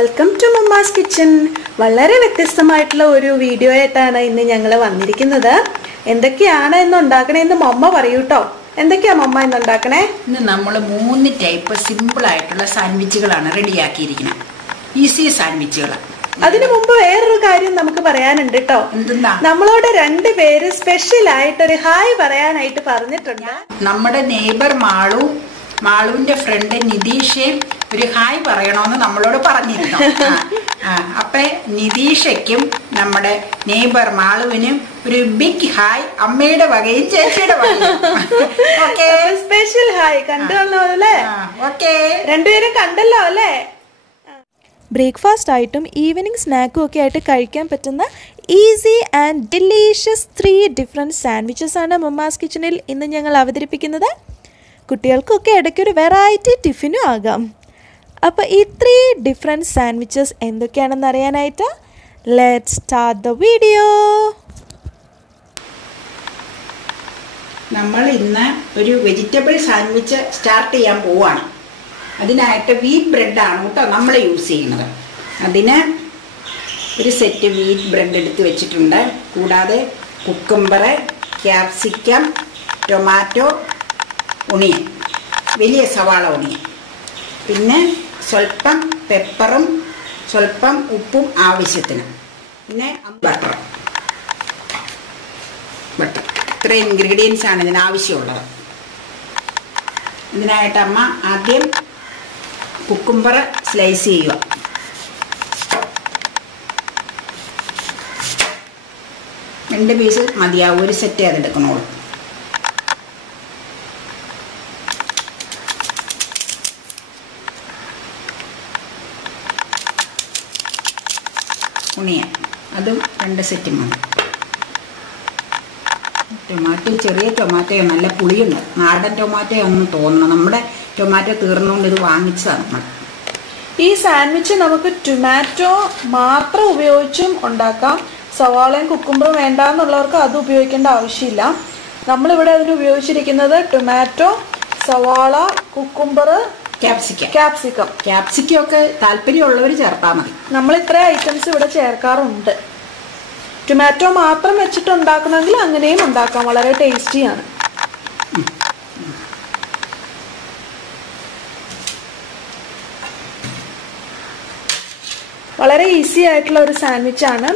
Welcome to mamma's kitchen വളരെ വ്യത്യസ്തമായിട്ടുള്ള ഒരു വീഡിയോ ആയിട്ടാണ് ഇന്ന് ഞങ്ങൾ വന്നിരിക്കുന്നത്. എന്തൊക്കെയാണ് ഇന്ന് ഉണ്ടാക്കണേന്ന് മമ്മ പറയൂട്ടോ. എന്തൊക്കെയാ മമ്മ ഇന്ന് ഉണ്ടാക്കണേ ഇന്ന് നമ്മൾ മൂന്ന് ടൈപ്പ് സിമ്പിൾ ആയിട്ടുള്ള സാൻഡ്വിച്ചുകളാണ് റെഡിയാക്കിയിരിക്കുന്നത് ഈസി സാൻഡ്വിച്ചുകൾ അതിനു മുമ്പ് വേറൊരു കാര്യം നമുക്ക് പറയാനുണ്ട് കേട്ടോ നമ്മളോട് രണ്ടുപേര് സ്പെഷ്യൽ ആയിട്ട് ഒരു ഹായ് പറയാനായിട്ട് പറഞ്ഞിട്ടുണ്ട്. നമ്മുടെ നെയ്ബർ മാളു മാളുവിന്റെ ഫ്രണ്ട് നിതീഷയും ഒരു ഹായ് പറയണമെന്ന് നമ്മളോട് പറഞ്ഞിരുന്നു. അപ്പൊ നിതീഷയ്ക്കും നമ്മുടെ നെയ്ബർ മാളുവിനും ഒരു ബിഗ് ഹായ് അമ്മയുടെ വകയും ചേച്ചിയുടെ വകയും. Special hi. കണ്ടല്ലോ അല്ലേ? ഓക്കെ രണ്ടുപേരും കണ്ടല്ലോ അല്ലേ? ബ്രേക്ക്ഫാസ്റ്റ് ആയിട്ടും ഈവനിങ് സ്നാക്കും ഒക്കെ ആയിട്ട് കഴിക്കാൻ പറ്റുന്ന easy and delicious three different sandwiches ആണ് മമ്മാസ് കിച്ചണിൽ ഇന്ന് ഞങ്ങൾ അവതരിപ്പിക്കുന്നത്. കുട്ടികൾക്കൊക്കെ ഇടയ്ക്കൊരു വെറൈറ്റി ടിഫിനും ആകാം. അപ്പോൾ ഈ ത്രീ ഡിഫറെന്റ് സാൻഡ്വിച്ചസ് എന്തൊക്കെയാണെന്ന് അറിയാനായിട്ട് ലെറ്റ് സ്റ്റാർട്ട് ദ വീഡിയോ നമ്മൾ ഇന്ന് ഒരു വെജിറ്റബിൾ സാൻഡ്വിച്ച് സ്റ്റാർട്ട് ചെയ്യാൻ പോവാണ്. അതിനായിട്ട് വീറ്റ് ബ്രെഡാണ് കേട്ടോ നമ്മൾ യൂസ് ചെയ്യുന്നത്. അതിന് ഒരു സെറ്റ് വീറ്റ് ബ്രെഡ് എടുത്ത് വെച്ചിട്ടുണ്ട്. കൂടാതെ കുക്കുംബർ ക്യാപ്സിക്കം ടൊമാറ്റോ ഒണിയൻ വലിയ സവാള ഒണിയൻ പിന്നെ സ്വല്പം പെപ്പറും സ്വല്പം ഉപ്പും ആവശ്യത്തിന്. പിന്നെ ബട്ടർ. ബട്ടർ. ഇത്രയും ഇൻഗ്രീഡിയൻസ് ആണ് ഇതിന് ആവശ്യമുള്ളത്. ഇതിനായിട്ട് അമ്മ ആദ്യം കുക്കുംബർ സ്ലൈസ് ചെയ്യുക. രണ്ട് പീസ് മതിയാവും. ഒരു സെറ്റ് അതെടുക്കണോളൂ ഉണിയൻ അതും രണ്ട് സെറ്റ് മതി. ടൊമാറ്റോ ചെറിയ ടൊമാറ്റോ നല്ല പുളിയുണ്ട്. നാടൻ ടൊമാറ്റോ ഒന്നും തോന്നണം നമ്മുടെ ടൊമാറ്റോ തീർന്നുകൊണ്ട് ഇത് വാങ്ങിച്ചതാണ് നമ്മൾ ഈ സാൻഡ്വിച്ച് നമുക്ക് ടൊമാറ്റോ മാത്രം ഉപയോഗിച്ചും ഉണ്ടാക്കാം. സവാളയും കുക്കുമ്പറും വേണ്ട എന്നുള്ളവർക്ക് അത് ഉപയോഗിക്കേണ്ട ആവശ്യമില്ല. നമ്മളിവിടെ അതിന് ഉപയോഗിച്ചിരിക്കുന്നത് ടൊമാറ്റോ സവാള കുക്കുംബർ ക്യാപ്സിക്കം. ക്യാപ്സിക്കം. ക്യാപ്സിക്കം ഒക്കെ താല്പര്യമുള്ളവർ ചേർത്താൽ മതി. നമ്മൾ ഇത്ര ഐറ്റംസ് ഇവിടെ ചേർക്കാറുണ്ട്. ടൊമാറ്റോ മാത്രം വെച്ചിട്ട് ഉണ്ടാക്കണമെങ്കിൽ അങ്ങനെയും ഉണ്ടാക്കാം. വളരെ ടേസ്റ്റിയാണ്. വളരെ ഈസി ആയിട്ടുള്ള ഒരു സാൻഡ്വിച്ച് ആണ്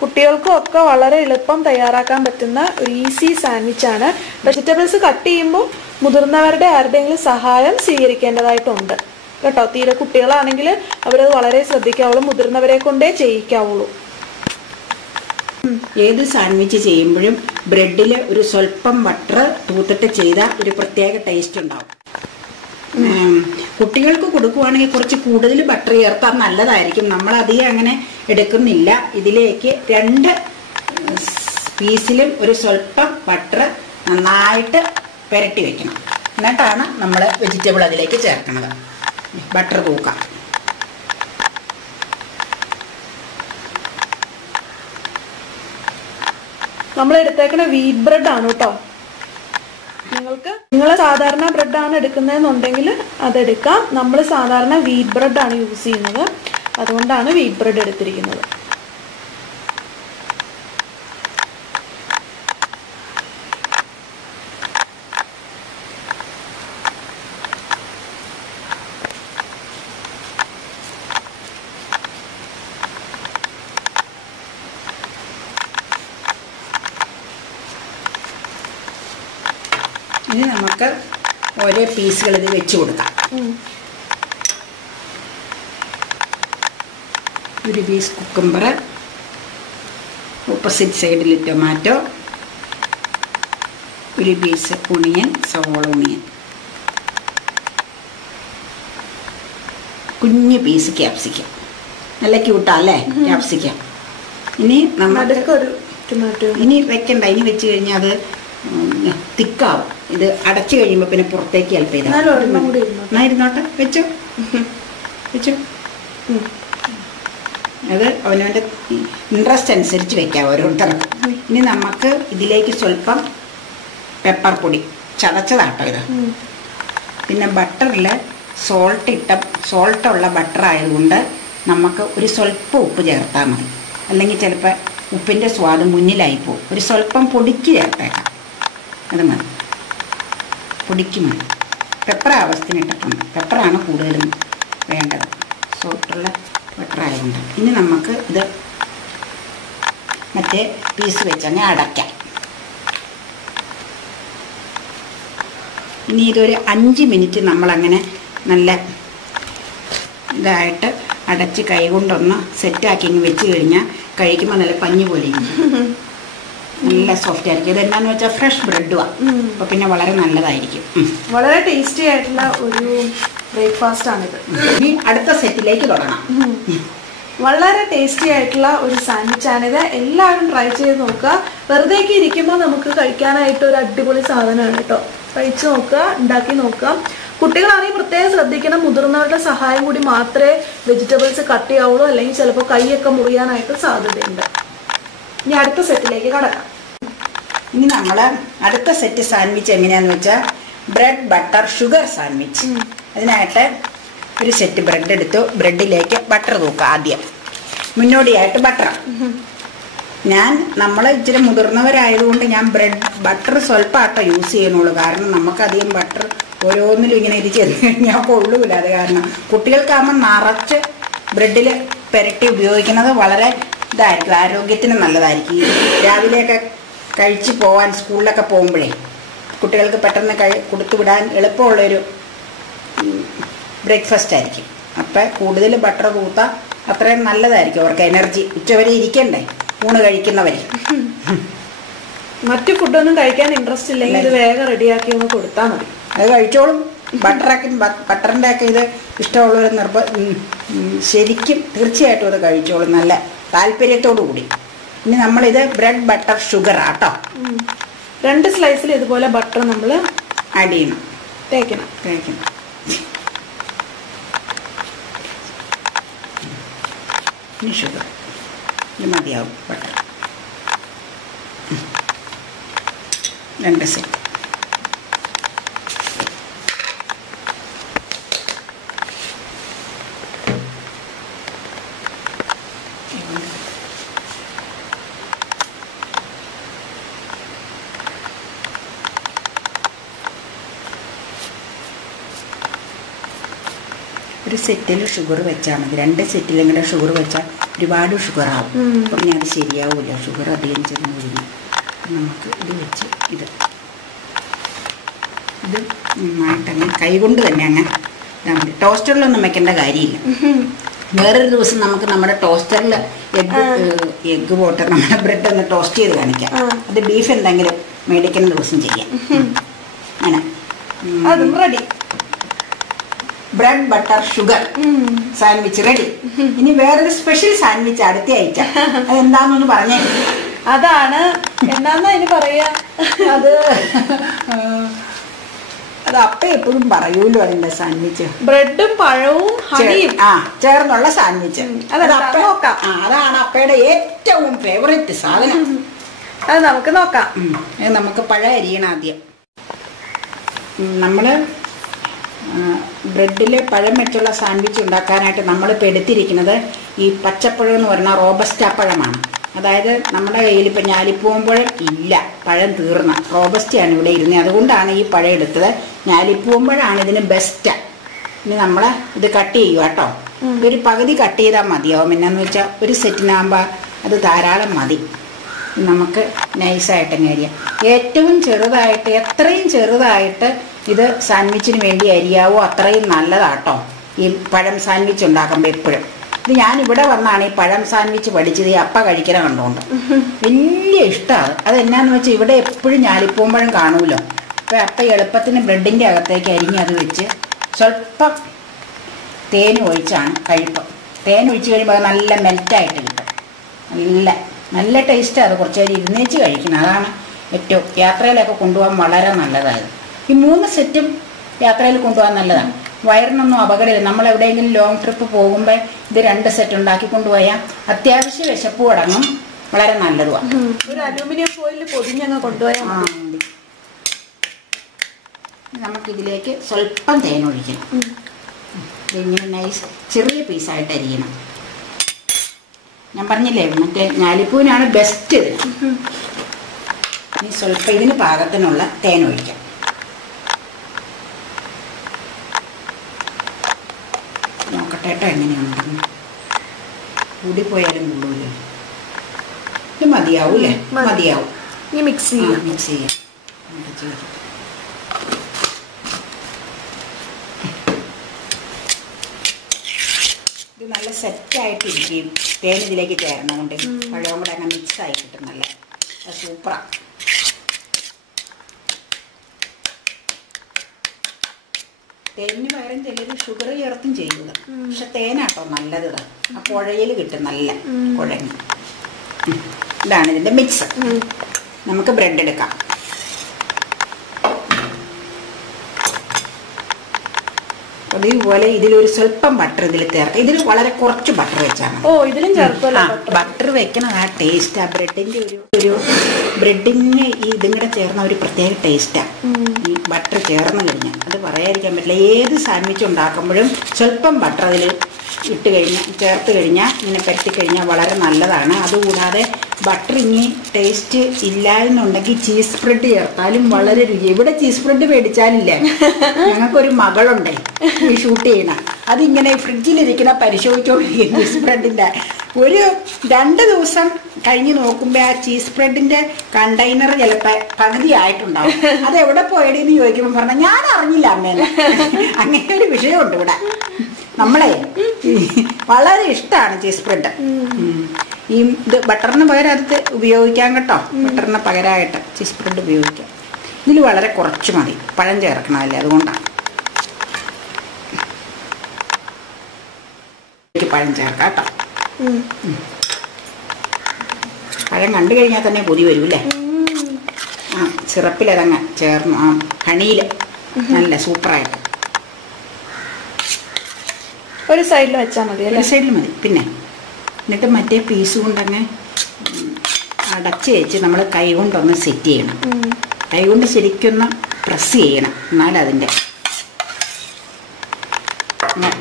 കുട്ടികൾക്കും ഒക്കെ വളരെ എളുപ്പം തയ്യാറാക്കാൻ പറ്റുന്ന ഒരു ഈസി സാൻഡ്വിച്ച് ആണ് വെജിറ്റബിൾസ് കട്ട് ചെയ്യുമ്പോൾ മുതിർന്നവരുടെ ആരുടെയെങ്കിലും സഹായം സ്വീകരിക്കേണ്ടതായിട്ടുണ്ട്. കേട്ടോ തീരെ കുട്ടികളാണെങ്കിൽ അവരത് വളരെ ശ്രദ്ധിക്കാവുള്ളൂ മുതിർന്നവരെ കൊണ്ടേ ചെയ്യിക്കാവുള്ളൂ. ഏത് സാൻഡ്വിച്ച് ചെയ്യുമ്പോഴും ബ്രെഡിൽ ഒരു സ്വല്പം ബട്ടർ തൂത്തിട്ട് ചെയ്താൽ ഒരു പ്രത്യേക ടേസ്റ്റ് ഉണ്ടാവും. കുട്ടികൾക്ക് കൊടുക്കുവാണെങ്കിൽ കുറച്ച് കൂടുതൽ ബട്ടർ ചേർത്താൽ നല്ലതായിരിക്കും. നമ്മൾ അധികം അങ്ങനെ എടുക്കുന്നില്ല. ഇതിലേക്ക് രണ്ട് പീസിലും ഒരു സ്വല്പം ബട്ടർ നന്നായിട്ട് പുരട്ടി വെക്കണം. എന്നിട്ടാണ് നമ്മൾ വെജിറ്റബിൾ അതിലേക്ക് ചേർക്കുന്നത്. ബട്ടർ തൂക്കാം. നമ്മൾ എടുത്തേക്കണ വീറ്റ് ബ്രെഡ് ആണ് കേട്ടോ. നിങ്ങൾക്ക് നിങ്ങൾ സാധാരണ ബ്രെഡാണ് എടുക്കുന്നതെന്നുണ്ടെങ്കിൽ അതെടുക്കാം നമ്മൾ സാധാരണ വീറ്റ് ബ്രെഡ് ആണ് യൂസ് ചെയ്യുന്നത്. അതുകൊണ്ടാണ് വീറ്റ് ബ്രെഡ് എടുത്തിരിക്കുന്നത്. ഇനി നമുക്ക് ഓരോ പീസുകൾ ഇത് വെച്ച് കൊടുക്കാം. ഒരു പീസ് കുക്കുംബർ ഓപ്പോസിറ്റ് സൈഡിൽ ടൊമാറ്റോ ഒരു പീസ് ഒണിയൻ സവോള ഉണിയൻ കുഞ്ഞു പീസ് ക്യാപ്സിക്കം നല്ല ക്യൂട്ടാ അല്ലേ? ക്യാപ്സിക്കം ഇനി നമ്മൾ ഇനി വെക്കണ്ട. ഇനി വെച്ച് കഴിഞ്ഞാൽ അത് തിക്കാവും. ഇത് അടച്ചു കഴിയുമ്പോൾ പിന്നെ പുറത്തേക്ക് ഹെൽപ്പ് ചെയ്താൽ ഇരുന്നോട്ടെ. എന്നാ ഇരുന്നോട്ടെ വെച്ചോ. വെച്ചോ. അത് അവനവന്റെ ഇൻട്രസ്റ്റ് അനുസരിച്ച് വെക്കാം ഓരോരുത്തർക്കും. ഇനി നമുക്ക് ഇതിലേക്ക് സ്വല്പം പെപ്പർ പൊടി. ചതച്ചതാട്ടോ ഇത്. പിന്നെ ബട്ടറിൽ സോൾട്ട് ഇട്ട സോൾട്ടുള്ള ബട്ടർ ആയതുകൊണ്ട് നമുക്ക് ഒരു സ്വല്പം ഉപ്പ് ചേർത്താൽ മതി. അല്ലെങ്കിൽ ചിലപ്പോൾ ഉപ്പിന്റെ സ്വാദ് മുന്നിലായി പോകും ഒരു സ്വല്പം പൊടിക്ക് ചേർത്തേക്കാം. അത് മതി പൊടിക്ക്. മതി പെപ്പർ ആവശ്യത്തിന് ഇട്ടിട്ടുണ്ട്. പെപ്പറാണ് കൂടുതലും വേണ്ടത്. സോഫ്റ്റുള്ള പെപ്പർ ആയതുകൊണ്ട്. ഇനി നമുക്ക് ഇത് മറ്റേ പീസ് വെച്ചങ്ങ് അടയ്ക്കാം. ഇനി ഇതൊരു അഞ്ച് മിനിറ്റ് നമ്മളങ്ങനെ നല്ല ഇതായിട്ട് അടച്ച് കൈ കൊണ്ടൊന്ന് സെറ്റാക്കി വെച്ച് കഴിഞ്ഞാൽ കഴിക്കുമ്പോൾ നല്ല പഞ്ഞി പോലെ ഇരിക്കും. നല്ല സോഫ്റ്റ് ആയിരിക്കും. ഇതെന്താന്ന് വെച്ചാൽ ഫ്രഷ് ബ്രെഡുമാണ് അപ്പോൾ പിന്നെ വളരെ നല്ലതായിരിക്കും. വളരെ ടേസ്റ്റി ആയിട്ടുള്ള ഒരു ബ്രേക്ക്ഫാസ്റ്റ് ആണിത്. ഇനി അടുത്ത സെറ്റിലേക്ക് തുടങ്ങാം. വളരെ ടേസ്റ്റി ആയിട്ടുള്ള ഒരു സാൻഡ്വിച്ച് ആണിത്. എല്ലാവരും ട്രൈ ചെയ്ത് നോക്കുക. വെറുതേക്ക് ഇരിക്കുമ്പോൾ നമുക്ക് കഴിക്കാനായിട്ട് ഒരു അടിപൊളി സാധനമാണ് കേട്ടോ. കഴിച്ചു നോക്കുക ഉണ്ടാക്കി നോക്കുക. കുട്ടികളാണെങ്കിൽ പ്രത്യേകം ശ്രദ്ധിക്കണം. മുതിർന്നവരുടെ സഹായം കൂടി മാത്രമേ വെജിറ്റബിൾസ് കട്ട് ചെയ്യാവുള്ളൂ. അല്ലെങ്കിൽ ചിലപ്പോൾ കൈയൊക്കെ മുറിയാനായിട്ട് സാധ്യതയുണ്ട്. ഇനി അടുത്ത സെറ്റിലേക്ക് കടക്കാം. ഇനി നമ്മൾ അടുത്ത സെറ്റ് സാൻഡ്വിച്ച് എങ്ങനെയാന്ന് വെച്ചാൽ ബ്രെഡ് ബട്ടർ ഷുഗർ സാൻഡ്വിച്ച് അതിനായിട്ട് ഒരു സെറ്റ് ബ്രെഡ് എടുത്തു. ബ്രെഡിലേക്ക് ബട്ടർ തൂക്കുക ആദ്യം. മുന്നോടിയായിട്ട് ബട്ടർ ഞാൻ നമ്മൾ ഇച്ചിരി മുതിർന്നവരായതുകൊണ്ട് ഞാൻ ബ്രെഡ് ബട്ടർ സ്വല്പമാട്ടോ യൂസ് ചെയ്യുന്നുള്ളൂ. കാരണം നമുക്കധികം ബട്ടർ ഓരോന്നിലും ഇങ്ങനെ ഇത് ചെയ്ത് കഴിഞ്ഞാൽ കൊള്ളൂല. അത് കാരണം കുട്ടികൾക്കാകുമ്പോൾ നിറച്ച് ബ്രെഡിൽ പെരട്ടി ഉപയോഗിക്കുന്നത് വളരെ ഇതായിരിക്കും. ആരോഗ്യത്തിന് നല്ലതായിരിക്കും. രാവിലെയൊക്കെ കഴിച്ച് പോവാൻ സ്കൂളിലൊക്കെ പോകുമ്പോഴേ കുട്ടികൾക്ക് പെട്ടെന്ന് കഴി കൊടുത്തു വിടാൻ എളുപ്പമുള്ളൊരു ബ്രേക്ക്ഫാസ്റ്റ് ആയിരിക്കും. അപ്പം കൂടുതൽ ബട്ടർ കൂത്ത അത്രയും നല്ലതായിരിക്കും അവർക്ക് എനർജി ഉച്ചവരെ ഇരിക്കണ്ടേ? ഊണ് കഴിക്കുന്നവരെ. മറ്റു ഫുഡൊന്നും കഴിക്കാൻ ഇൻട്രസ്റ്റ് ഇല്ലെങ്കിൽ ഇത് വേഗം റെഡിയാക്കി ഒന്ന് കൊടുത്താൽ മതി. അത് കഴിച്ചോളും. ബട്ടറൊക്കെ ബട്ടറിന്റെ ഒക്കെ ഇത് ഇഷ്ടമുള്ളവർ നിർബ ശരിക്കും തീർച്ചയായിട്ടും അത് കഴിച്ചോളും. നല്ല താല്പര്യത്തോടു കൂടി ഇനി നമ്മളിത് ബ്രെഡ് ബട്ടർ ഷുഗർ ആട്ടോ. രണ്ട് സ്ലൈസിൽ ഇതുപോലെ ബട്ടർ നമ്മൾ ആഡ് ചെയ്യണം. തേക്കണം. തേക്കണം. ഇനി ഷുഗർ. ഇത് മതിയാവും ബട്ടർ. രണ്ട് സെറ്റ്. സെറ്റിൽ ഷുഗർ വെച്ചാൽ മതി. രണ്ട് സെറ്റിലും കൂടെ ഷുഗർ വെച്ചാൽ ഒരുപാട് ഷുഗർ ആവും. അപ്പം ഞാൻ അത് ശരിയാവില്ല ഷുഗർ അധികം ചെന്ന് കഴിഞ്ഞു നമുക്ക് ഇത് വെച്ച് ഇത്. ഇത് നന്നായിട്ടങ്ങ് കൈകൊണ്ട് തന്നെ അങ്ങ് ഇതാ മതി. ടോസ്റ്ററിലൊന്നും വെക്കേണ്ട കാര്യമില്ല. വേറൊരു ദിവസം നമുക്ക് നമ്മുടെ ടോസ്റ്ററിൽ എഗ്ഗ് എഗ്ഗ് പോട്ട്. നമ്മുടെ ബ്രെഡ് ഒന്ന് ടോസ്റ്റ് ചെയ്ത് കാണിക്കാം. അത് ബീഫ് എന്തെങ്കിലും മേടിക്കുന്ന ദിവസം ചെയ്യാം. അങ്ങനെ. അതും ready. Bread butter sugar. Sandwich ready. ഇനി വേറൊരു സ്പെഷ്യൽ സാൻഡ്വിച്ച് അടുത്ത ആഴ്ച. അതെന്താന്നൊന്ന് പറഞ്ഞേ. അതാണ്. എന്താന്നാ ഇനി പറയാ? അത് അത് അപ്പ എപ്പോഴും പറയൂലോ അതിന്റെ സാൻഡ്വിച്ച്. ബ്രെഡും പഴവും ഹണിയും. ആ ചേർന്നുള്ള സാൻഡ്വിച്ച്. അത് അപ്പ നോക്കാം. അതാണ് അപ്പയുടെ ഏറ്റവും ഫേവറേറ്റ് സാധനം. അത് നമുക്ക് നോക്കാം. നമുക്ക് പഴം അരിയണം ആദ്യം. നമ്മൾ ബ്രെഡിൽ പഴം വെച്ചുള്ള സാൻഡ്വിച്ച് ഉണ്ടാക്കാനായിട്ട് നമ്മളിപ്പോൾ എടുത്തിരിക്കുന്നത് ഈ പച്ചപ്പഴം എന്ന് പറഞ്ഞാൽ റോബസ്റ്റ പഴമാണ്. അതായത് നമ്മുടെ കയ്യിൽ ഇപ്പം ഞാലിപ്പൂവമ്പഴം ഇല്ല. പഴം തീർന്ന. റോബസ്റ്റയാണ് ഇവിടെ ഇരുന്നത്. അതുകൊണ്ടാണ് ഈ പഴം എടുത്തത്. ഞാലിപ്പൂവമ്പഴമാണ് ഇതിന് ബെസ്റ്റ് ഇനി നമ്മൾ ഇത് കട്ട് ചെയ്യുക കേട്ടോ ഒരു പകുതി കട്ട് ചെയ്താൽ മതിയാവും. എന്നാന്ന് വെച്ചാൽ ഒരു സെറ്റിനാകുമ്പോൾ അത് ധാരാളം മതി. നമുക്ക് നൈസായിട്ട് തന്നെ അരിയാം. ഏറ്റവും ചെറുതായിട്ട് എത്രയും ചെറുതായിട്ട് ഇത് സാൻഡ്വിച്ചിന് വേണ്ടി അരിയാവോ അത്രയും നല്ലതാട്ടോ. ഈ പഴം സാൻഡ്വിച്ച് ഉണ്ടാക്കുമ്പോൾ എപ്പോഴും. ഇത് ഞാൻ ഇവിടെ വന്നാണ് ഈ പഴം സാൻഡ്വിച്ച് പഠിച്ചത് ഈ അപ്പ കഴിക്കണ കണ്ടോണ്ട്. വലിയ ഇഷ്ടമാണ് അത് എന്നാന്ന് വെച്ചാൽ ഇവിടെ എപ്പോഴും ഞാലിപ്പൂമ്പഴം കാണുമല്ലോ അപ്പോൾ അപ്പ എളുപ്പത്തിന് ബ്രെഡിന്റെ അകത്തേക്ക് അരിഞ്ഞ് അത് വെച്ച് സ്വല്പം തേൻ ഒഴിച്ചാണ് കഴിപ്പം. തേൻ ഒഴിച്ച് കഴിയുമ്പോൾ അത് നല്ല മെൽറ്റായിട്ട് കിട്ടും. നല്ല നല്ല ടേസ്റ്റാണ് അത് കുറച്ച് നേരം ഇരുന്നേച്ച് കഴിക്കുന്നത് അതാണ് ഏറ്റവും യാത്രയിലൊക്കെ കൊണ്ടുപോകാൻ വളരെ നല്ലതായത്. ഈ മൂന്ന് സെറ്റും യാത്രയിൽ കൊണ്ടുപോകാൻ നല്ലതാണ്. വയറിനൊന്നും അപകടമില്ല. നമ്മൾ എവിടെയെങ്കിലും ലോങ് ട്രിപ്പ് പോകുമ്പോൾ ഇത് രണ്ട് സെറ്റ് ഉണ്ടാക്കി കൊണ്ടുപോയാൽ അത്യാവശ്യ വിശപ്പ് അടങ്ങും. വളരെ നല്ലതുമാണ് ഒരു അലൂമിനിയം ഫോയിലിൽ പൊതിഞ്ഞങ്ങ് കൊണ്ടുപോയാൽ നമുക്ക് ഇതിലേക്ക് നമുക്കിതിലേക്ക് സ്വല്പം തേൻ ഒഴിക്കണം. ഇങ്ങനെ നൈസ് ചെറിയ പീസായിട്ട് അരിയണം. ഞാൻ പറഞ്ഞില്ലേ മറ്റേ ഞാലിപ്പൂവിനാണ് ബെസ്റ്റ് ഇനി സ്വല്പം ഇതിന് പാകത്തിനുള്ള തേൻ ഒഴിക്കാം. നോക്കട്ടെ കേട്ടോ കൂടി കൂടിപ്പോയാലും കൊള്ളൂല്ലോ ഇത് മതിയാവും അല്ലേ? മതിയാവും. ഇനി മിക്സ് ചെയ്യാം. മിക്സ് ചെയ്യാം. ഇത് നല്ല സെറ്റായിട്ടിരിക്കും തേൻ ഇതിലേക്ക് ചേരണമുണ്ട് പഴവും കൂടെ അങ്ങനെ മിക്സ് ആയി കിട്ടും നല്ല. സൂപ്പറാണ് തേനിന് പകരം ചിലർ ഷുഗർ ചേർത്തും ചെയ്യുന്നത്. പക്ഷെ തേനാട്ടോ നല്ലത് ആ പുഴയിൽ കിട്ടും നല്ല കുഴങ്ങി ഇതാണ് ഇതിന്റെ മിക്സ് നമുക്ക് ബ്രെഡ് എടുക്കാം. അതേപോലെ ഇതിലൊരു സ്വല്പം ബട്ടർ ഇതിൽ ചേർക്കാം ഇതിൽ വളരെ കുറച്ച് ബട്ടർ വെച്ചാൽ ഓ ഇതിലും ചേർക്കുമല്ലോ ബട്ടർ വെക്കണം. ആ ടേസ്റ്റ് ആ ബ്രെഡിന്റെ ഒരു ഒരു ബ്രെഡിന് ഈ ഇതും കൂടെ ചേർന്ന ഒരു പ്രത്യേക ടേസ്റ്റാ ഈ ബട്ടർ ചേർന്ന് കഴിഞ്ഞാൽ അത് പറയാതിരിക്കാൻ പറ്റില്ല. ഏത് സാൻഡ്വിച്ച് ഉണ്ടാക്കുമ്പോഴും സ്വല്പം ബട്ടർ അതിൽ ഇട്ട് കഴിഞ്ഞാൽ ചേർത്ത് കഴിഞ്ഞാൽ ഇങ്ങനെ പറ്റി കഴിഞ്ഞാൽ വളരെ നല്ലതാണ്. അതുകൂടാതെ ബട്ടർ ഇനി ടേസ്റ്റ് ഇല്ല എന്നുണ്ടെങ്കിൽ ചീസ് സ്പ്രെഡ് ചേർത്താലും വളരെ രുചി. ഇവിടെ ചീസ് സ്പ്രെഡ് മേടിച്ചാലില്ല? ഞങ്ങൾക്കൊരു മകളുണ്ടേ ഈ ഷൂട്ട് ചെയ്യണ. അതിങ്ങനെ ഫ്രിഡ്ജിലിരിക്കണ പരിശോധിച്ചോണ്ടിരിക്കും ചീസ് സ്പ്രെഡിന്റെ ഒരു രണ്ട് ദിവസം കഴിഞ്ഞ് നോക്കുമ്പോൾ ആ ചീസ് സ്പ്രെഡിന്റെ കണ്ടെയ്നർ ചിലപ്പോൾ പകുതി ആയിട്ടുണ്ടാവും. അത് എവിടെ പോയടെന്ന് ചോദിക്കുമ്പോൾ പറഞ്ഞ ഞാൻ അറിഞ്ഞില്ല അമ്മേനെ അങ്ങനെ ഒരു വിഷയമുണ്ട് ഇവിടെ. നമ്മളെ വളരെ ഇഷ്ടമാണ് ചീസ് സ്പ്രെഡ് ഈ ഇത് ബട്ടറിന് പകരം അത് ഉപയോഗിക്കാം കേട്ടോ. ബട്ടറിന് പകരമായിട്ട് ചീസ് ബ്രെഡ് ഉപയോഗിക്കാം. ഇതിൽ വളരെ കുറച്ച് മതി. പഴം ചേർക്കണമല്ലേ അതുകൊണ്ടാണ്. എനിക്ക് പഴം ചേർക്കാം കേട്ടോ. പഴം കണ്ടു കഴിഞ്ഞാൽ തന്നെ പൊതി വരും അല്ലേ? ആ സിറപ്പിലതങ്ങ് ചേർന്നു ആ ഹണിയിൽ നല്ല സൂപ്പറായിട്ട്. ഒരു സൈഡിൽ വെച്ചാൽ മതി അല്ലേ? ഒരു സൈഡിൽ മതി. പിന്നെ? എന്നിട്ട് മറ്റേ പീസ് കൊണ്ടങ്ങ് അടച്ച് വെച്ച് നമ്മൾ കൈ കൊണ്ടൊന്ന് സെറ്റ് ചെയ്യണം. കൈ കൊണ്ട് ശരിക്കൊന്ന് പ്രസ് ചെയ്യണം. എന്നാലതിന്റെ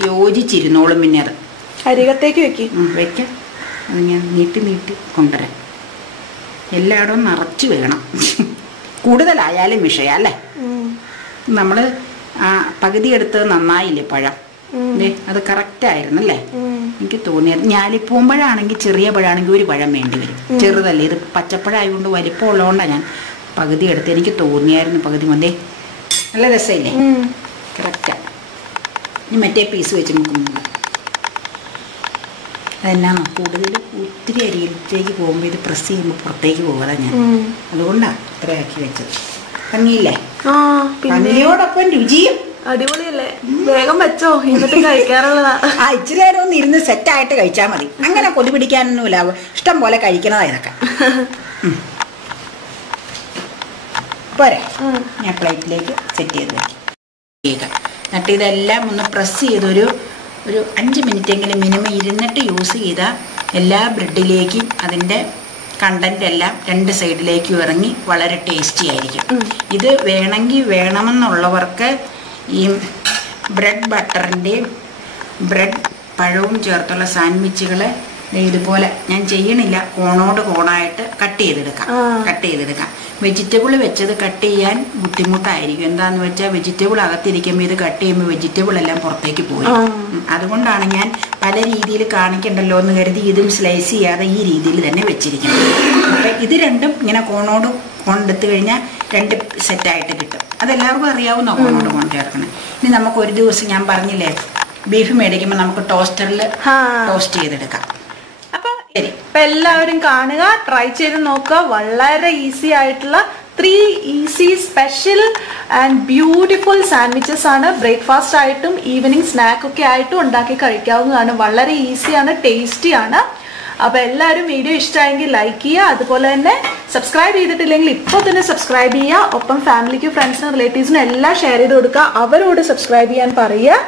യോജിച്ചിരുന്നോളും പിന്നെ അത്. അരികത്തേക്ക് വെക്ക്. വെക്കാം. അത് ഞാൻ നീട്ടി നീട്ടി കൊണ്ടുവരാം. എല്ലായിടവും നിറച്ച് വേണം. കൂടുതലായാലും വിഷയം അല്ലേ? നമ്മൾ പകുതി എടുത്തത് നന്നായില്ലേ പഴം? അത് കറക്റ്റ് ആയിരുന്നല്ലേ ഉം. എനിക്ക് തോന്നിയത്. ഞാലിപ്പൂമ്പഴാണെങ്കിൽ ചെറിയ പഴാണെങ്കിൽ ഒരു പഴം വേണ്ടി വരും. ചെറുതല്ലേ ഇത് പച്ചപ്പഴമായതുകൊണ്ട് വലിപ്പമുള്ളതുകൊണ്ടാണ് ഞാൻ പകുതി എടുത്ത് എനിക്ക് തോന്നിയായിരുന്നു പകുതി മതി. നല്ല രസമില്ലേ? കറക്റ്റാ കറക്റ്റാണ് ഇനി മറ്റേ പീസ് വെച്ച് നമുക്ക് അതെന്നാണ് കൂടുതൽ ഒത്തിരി അരിയിലേക്ക് പോകുമ്പോൾ ഇത് പ്രസ് ചെയ്യുമ്പോൾ പുറത്തേക്ക് പോകാതെ ഞാൻ. അതുകൊണ്ടാണ് ഇത്രയാക്കി വെച്ചത്. ഭംഗിയില്ലേ? ഭംഗിയോടൊപ്പം രുചിയും. അടിപൊളിയല്ലേ? വേഗം വെച്ചോ ഇന്നത്തെ കഴിക്കാറുള്ളതാ. ആ ഇച്ചിരി നേരം ഒന്ന് ഇരുന്ന് സെറ്റായിട്ട് കഴിച്ചാൽ മതി. അങ്ങനെ കൊതി പിടിക്കാനൊന്നുമില്ല. ഇഷ്ടം പോലെ കഴിക്കണതാ ഇതൊക്കെ. ഉം. പോരെ. ഞാൻ പ്ലേറ്റിലേക്ക് സെറ്റ് ചെയ്ത് വെക്കാം. ചെയ്യുക എന്നിട്ട് ഇതെല്ലാം ഒന്ന് പ്രസ് ചെയ്തൊരു ഒരു അഞ്ച് മിനിറ്റെങ്കിലും മിനിമം ഇരുന്നിട്ട് യൂസ് ചെയ്ത എല്ലാ ബ്രെഡിലേക്കും അതിന്റെ കണ്ടന്റ് എല്ലാം രണ്ട് സൈഡിലേക്കും ഇറങ്ങി വളരെ ടേസ്റ്റി ആയിരിക്കും. ഇത് വേണമെങ്കിൽ വേണമെന്നുള്ളവർക്ക് ഈ ബ്രെഡ് ബട്ടറിന്റെയും ബ്രെഡ് പഴവും ചേർത്തുള്ള സാൻഡ്വിച്ചുകൾ ഇതുപോലെ ഞാൻ ചെയ്യണില്ല. കോണോട് കോണായിട്ട് കട്ട് ചെയ്തെടുക്കാം. കട്ട് ചെയ്തെടുക്കാം. വെജിറ്റബിൾ വെച്ചത് കട്ട് ചെയ്യാൻ ബുദ്ധിമുട്ടായിരിക്കും. എന്താന്ന് വെച്ചാൽ വെജിറ്റബിൾ അകത്തിരിക്കുമ്പോൾ ഇത് കട്ട് ചെയ്യുമ്പോൾ വെജിറ്റബിൾ എല്ലാം പുറത്തേക്ക് പോയി. അതുകൊണ്ടാണ് ഞാൻ പല രീതിയിൽ കാണിക്കണ്ടല്ലോ എന്ന് കരുതി ഇതും സ്ലൈസ് ചെയ്യാതെ ഈ രീതിയിൽ തന്നെ വെച്ചിരിക്കുന്നത്. അപ്പം ഇത് രണ്ടും ഇങ്ങനെ കോണോട് കോണെടുത്തു കഴിഞ്ഞാൽ രണ്ട് സെറ്റായിട്ട് കിട്ടും. അതെല്ലാവർക്കും അറിയാവുന്ന ഓണോട് കൊണ്ട് ചേർക്കണം ഇനി നമുക്ക് ഒരു ദിവസം ഞാൻ പറഞ്ഞില്ലേ ബീഫ് മേടിക്കുമ്പോൾ നമുക്ക് ടോസ്റ്ററിൽ. ടോസ്റ്റ് ചെയ്തെടുക്കാം. അപ്പൊ ശരി. ഇപ്പൊ എല്ലാവരും കാണുക ട്രൈ ചെയ്ത് നോക്കുക. വളരെ ഈസി ആയിട്ടുള്ള three easy special and beautiful sandwiches ആണ്. ബ്രേക്ക്ഫാസ്റ്റ് ആയിട്ടും ഈവനിങ് സ്നാക്ക് ഒക്കെ ആയിട്ടും ഉണ്ടാക്കി കഴിക്കാവുന്നതാണ്. വളരെ ഈസിയാണ് ടേസ്റ്റിയാണ് അപ്പൊ എല്ലാവരും വീഡിയോ ഇഷ്ടമായെങ്കിൽ ലൈക്ക് ചെയ്യുക. അതുപോലെ തന്നെ സബ്സ്ക്രൈബ് ചെയ്തിട്ടില്ലെങ്കിൽ ഇപ്പോൾ തന്നെ സബ്സ്ക്രൈബ് ചെയ്യുക. ഒപ്പം ഫാമിലിക്കും ഫ്രണ്ട്സിനും റിലേറ്റീവ്സിനും എല്ലാം ഷെയർ ചെയ്ത് കൊടുക്കുക. അവരോട് സബ്സ്ക്രൈബ് ചെയ്യാൻ പറയുക.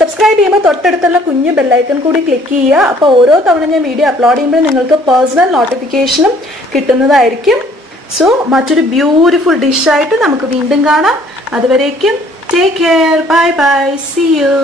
സബ്സ്ക്രൈബ് ചെയ്യുമ്പോൾ തൊട്ടടുത്തുള്ള കുഞ്ഞു ബെല്ലൈക്കൺ കൂടി ക്ലിക്ക് ചെയ്യുക. അപ്പോൾ ഓരോ തവണ ഞാൻ വീഡിയോ അപ്ലോഡ് ചെയ്യുമ്പോൾ നിങ്ങൾക്ക് പേഴ്സണൽ നോട്ടിഫിക്കേഷനും കിട്ടുന്നതായിരിക്കും. സോ മറ്റൊരു ബ്യൂട്ടിഫുൾ ഡിഷായിട്ട് നമുക്ക് വീണ്ടും കാണാം. അതുവരേക്കും take care bye bye see you